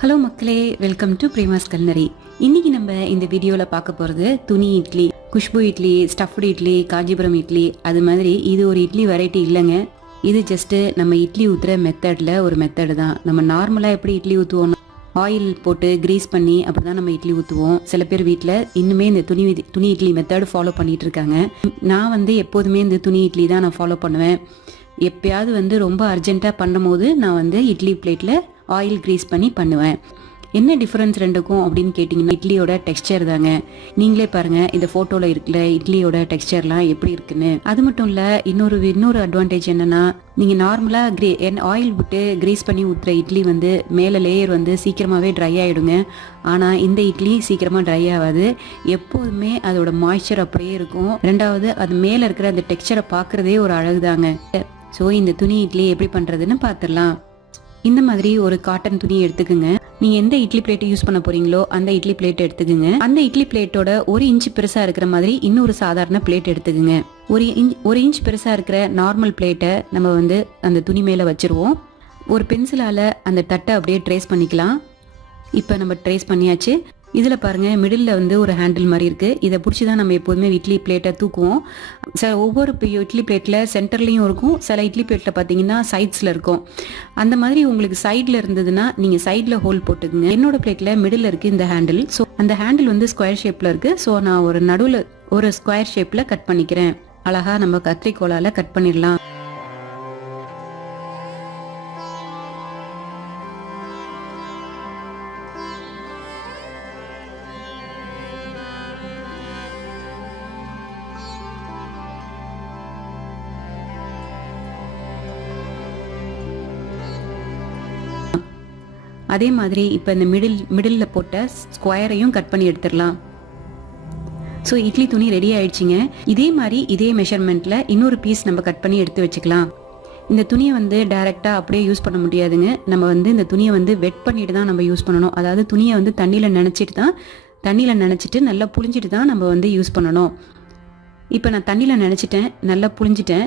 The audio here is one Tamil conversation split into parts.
ஹலோ மக்களே, வெல்கம் டு பிரேமாஸ் கல்னரி. இன்னைக்கு நம்ம இந்த வீடியோவில் பார்க்க போகிறது துணி இட்லி, குஷ்பு இட்லி, ஸ்டஃப்டு இட்லி, காஞ்சிபுரம் இட்லி. அது மாதிரி இது ஒரு இட்லி வெரைட்டி இல்லைங்க. இது ஜஸ்ட்டு நம்ம இட்லி ஊற்றுற மெத்தடில் ஒரு மெத்தடு தான். நம்ம நார்மலாக எப்படி இட்லி ஊற்றுவோம், ஆயில் போட்டு கிரீஸ் பண்ணி அப்படி தான் நம்ம இட்லி ஊற்றுவோம். சில பேர் வீட்டில் இன்னுமே இந்த துணி இட்லி மெத்தடு ஃபாலோ பண்ணிகிட்டு இருக்காங்க. நான் எப்போதுமே இந்த துணி இட்லி தான் நான் ஃபாலோ பண்ணுவேன். எப்பயாவது ரொம்ப அர்ஜென்ட்டாக பண்ணும் போது நான் இட்லி பிளேட்டில் ஆயில் கிரீஸ் பண்ணி பண்ணுவேன். என்ன டிஃப்ரென்ஸ் ரெண்டுக்கும் அப்படின்னு கேட்டிங்கன்னா, இட்லியோட டெக்ஸ்சர் தாங்க. நீங்களே பாருங்கள், இந்த ஃபோட்டோவில் இருக்கிற இட்லியோட டெக்ஸ்சர்லாம் எப்படி இருக்குன்னு. அது மட்டும் இல்லை, இன்னொரு அட்வான்டேஜ் என்னென்னா, நீங்கள் நார்மலாக ஆயில் விட்டு கிரீஸ் பண்ணி ஊற்றுற இட்லி மேலே லேயர் சீக்கிரமாகவே ட்ரை ஆகிடுங்க. ஆனால் இந்த இட்லி சீக்கிரமாக ட்ரை ஆகாது. எப்போதுமே அதோட மாய்ஸ்சர் அப்படியே இருக்கும். ரெண்டாவது, அது மேலே இருக்கிற அந்த டெக்ஸ்சரை பார்க்குறதே ஒரு அழகு தாங்க. ஸோ இந்த துணி இட்லி எப்படி பண்ணுறதுன்னு பார்த்துடலாம். இந்த மாதிரி ஒரு காட்டன் துணி எடுத்துக்குங்க. நீங்கள் எந்த இட்லி பிளேட் யூஸ் பண்ண போறீங்களோ அந்த இட்லி பிளேட் எடுத்துக்குங்க. அந்த இட்லி பிளேட்டோட 1 இன்ச் பெருசா இருக்கிற மாதிரி இன்னொரு சாதாரண பிளேட் எடுத்துக்குங்க. 1 இன்ச் பெருசா இருக்கிற நார்மல் பிளேட்டை நம்ம அந்த துணி மேலே வச்சிருவோம். ஒரு பென்சிலால அந்த தட்டை அப்படியே ட்ரேஸ் பண்ணிக்கலாம். இப்போ நம்ம ட்ரேஸ் பண்ணியாச்சு. இதில் பாருங்கள், மிடில் ஒரு ஹேண்டில் மாதிரி இருக்குது. இதை பிடிச்சி தான் நம்ம எப்போதுமே இட்லி பிளேட்டை தூக்குவோம். ஒவ்வொரு இட்லி பிளேட்டில் சென்டர்லேயும் இருக்கும், சில இட்லி பிளேட்டில் பார்த்தீங்கன்னா சைட்ஸில் இருக்கும். அந்த மாதிரி உங்களுக்கு சைடில் இருந்ததுன்னா நீங்கள் சைடில் ஹோல் போட்டுக்குங்க. என்னோட பிளேட்டில் மிடில் இருக்குது இந்த ஹேண்டில். ஸோ அந்த ஹேண்டில் ஸ்கொயர் ஷேப்பில் இருக்குது. ஸோ நான் ஒரு நடுவில் ஒரு ஸ்கொயர் ஷேப்பில் கட் பண்ணிக்கிறேன். அழகாக நம்ம கத்திரிக்கோலால் கட் பண்ணிடலாம். அதே மாதிரி இப்போ இந்த மிடில் போட்ட ஸ்கொயரையும் கட் பண்ணி எடுத்துடலாம். ஸோ இட்லி துணி ரெடி ஆயிடுச்சுங்க. இதே மாதிரி இதே மெஷர்மெண்ட்டில் இன்னொரு பீஸ் நம்ம கட் பண்ணி எடுத்து வச்சுக்கலாம். இந்த துணியை டைரெக்டாக அப்படியே யூஸ் பண்ண முடியாதுங்க. நம்ம இந்த துணியை வெட் பண்ணிட்டு தான் நம்ம யூஸ் பண்ணணும். அதாவது துணியை தண்ணியில் நினச்சிட்டு நல்லா புழிஞ்சிட்டு தான் நம்ம யூஸ் பண்ணணும். இப்போ நான் தண்ணியில் நினச்சிட்டேன், நல்லா புழிஞ்சிட்டேன்.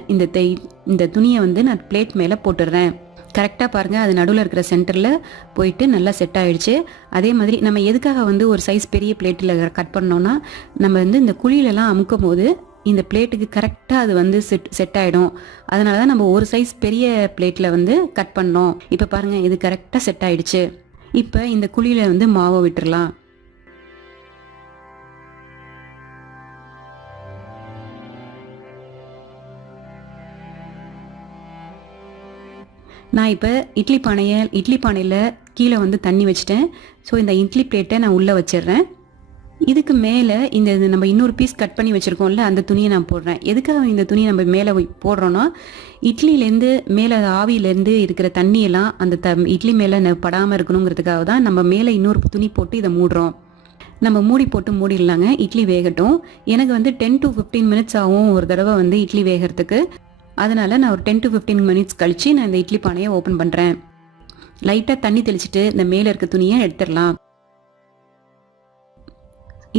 இந்த துணியை நான் பிளேட் மேலே போட்டுடுறேன். கரெக்டாக பாருங்கள், அது நடுவில் இருக்கிற சென்டரில் போயிட்டு நல்லா செட் ஆகிடுச்சு. அதே மாதிரி நம்ம எதுக்காக ஒரு சைஸ் பெரிய பிளேட்டில் கட் பண்ணோன்னா, நம்ம இந்த குழியிலலாம் அமுக்கும் போது இந்த பிளேட்டுக்கு கரெக்டாக அது செட் ஆகிடும். அதனால தான் நம்ம ஒரு சைஸ் பெரிய பிளேட்டில் கட் பண்ணோம். இப்போ பாருங்கள், இது கரெக்டாக செட் ஆகிடுச்சு. இப்போ இந்த குழியில் மாவை விட்டுடலாம். நான் இப்போ இட்லி பானையில் கீழே தண்ணி வச்சுட்டேன். ஸோ இந்த இட்லி பிளேட்டை நான் உள்ளே வச்சிடுறேன். இதுக்கு மேலே நம்ம இன்னொரு பீஸ் கட் பண்ணி வச்சுருக்கோம்ல, அந்த துணியை நான் போடுறேன். எதுக்காக இந்த துணியை நம்ம மேலே போடுறோன்னா, இட்லிலேருந்து மேலே ஆவியிலேருந்து இருக்கிற தண்ணியெல்லாம் அந்த இட்லி மேலே படாமல் இருக்கணுங்கிறதுக்காக தான் நம்ம மேலே இன்னொரு துணி போட்டு இதை மூடுறோம். நம்ம மூடிடலாங்க. இட்லி வேகட்டும். எனக்கு 10 to 15 மினிட்ஸ் ஆகும் ஒரு தடவை இட்லி வேகிறதுக்கு. அதனால் நான் ஒரு 10 to 15 மினிட்ஸ் கழித்து நான் இந்த இட்லி பானையை ஓப்பன் பண்ணுறேன். லைட்டாக தண்ணி தெளிச்சுட்டு இந்த மேலே இருக்க துணியை எடுத்துடலாம்.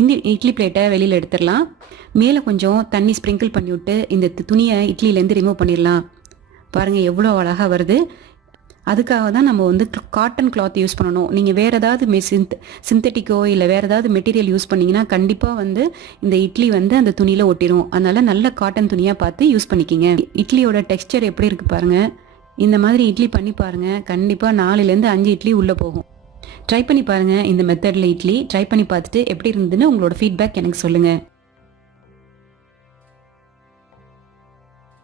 இந்த இட்லி பிளேட்டை வெளியில் எடுத்துடலாம். மேலே கொஞ்சம் தண்ணி ஸ்ப்ரிங்கிள் பண்ணி விட்டு இந்த துணியை இட்லியிலேருந்து ரிமூவ் பண்ணிடலாம். பாருங்கள் எவ்வளோ அழகாக வருது. அதுக்காக தான் நம்ம காட்டன் கிளாத் யூஸ் பண்ணணும். நீங்கள் வேறு ஏதாவது சிந்தட்டிக்கோ இல்லை வேறு ஏதாவது மெட்டீரியல் யூஸ் பண்ணிங்கன்னா கண்டிப்பாக இந்த இட்லி அந்த துணியில் ஒட்டிடும். அதனால் நல்ல காட்டன் துணியாக பார்த்து யூஸ் பண்ணிக்கிங்க. இட்லியோட டெக்ஸ்சர் எப்படி இருக்குது பாருங்கள். இந்த மாதிரி இட்லி பண்ணி பாருங்கள். கண்டிப்பாக 4லேருந்து 5 இட்லி உள்ளே போகும். ட்ரை பண்ணி பாருங்கள். இந்த மெத்தடில் இட்லி ட்ரை பண்ணி பார்த்துட்டு எப்படி இருந்ததுன்னு உங்களோட ஃபீட்பேக் எனக்கு சொல்லுங்கள்.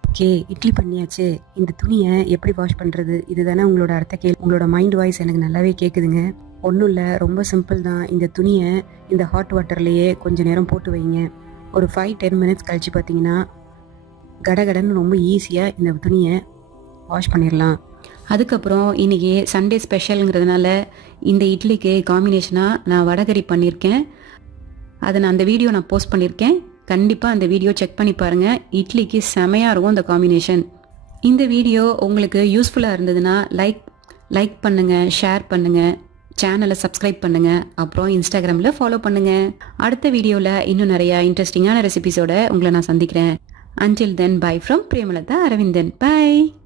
ஓகே, இட்லி பண்ணியாச்சு. இந்த துணியை எப்படி வாஷ் பண்ணுறது, இதுதானே உங்களோட அடுத்த கேள்வி. உங்களோட மைண்ட் வாய்ஸ் எனக்கு நல்லாவே கேட்குதுங்க. ஒன்றும் இல்லை, ரொம்ப சிம்பிள் தான். இந்த துணியை இந்த ஹாட் வாட்டர்லேயே கொஞ்சம் நேரம் போட்டு வைங்க. ஒரு 5-10 மினிட்ஸ் கழித்து பார்த்தீங்கன்னா கடகடன்னு ரொம்ப ஈஸியாக இந்த துணியை வாஷ் பண்ணிடலாம். அதுக்கப்புறம் இன்றைக்கி சண்டே ஸ்பெஷலுங்கிறதுனால இந்த இட்லிக்கு காம்பினேஷனாக நான் வடகறி பண்ணியிருக்கேன். அதை நான் அந்த வீடியோ போஸ்ட் பண்ணியிருக்கேன். கண்டிப்பாக அந்த வீடியோ செக் பண்ணி பாருங்கள். இட்லிக்கு செமையாக இருக்கும் இந்த காம்பினேஷன். இந்த வீடியோ உங்களுக்கு யூஸ்ஃபுல்லாக இருந்ததுன்னா லைக் பண்ணுங்கள், ஷேர் பண்ணுங்கள், சேனலை சப்ஸ்கிரைப் பண்ணுங்கள், அப்புறம் இன்ஸ்டாகிராமில் ஃபாலோ பண்ணுங்கள். அடுத்த வீடியோவில் இன்னும் நிறையா இன்ட்ரெஸ்டிங்கான ரெசிபிஸோட உங்களை நான் சந்திக்கிறேன். Until then, bye from Premalata Aravindan. Bye.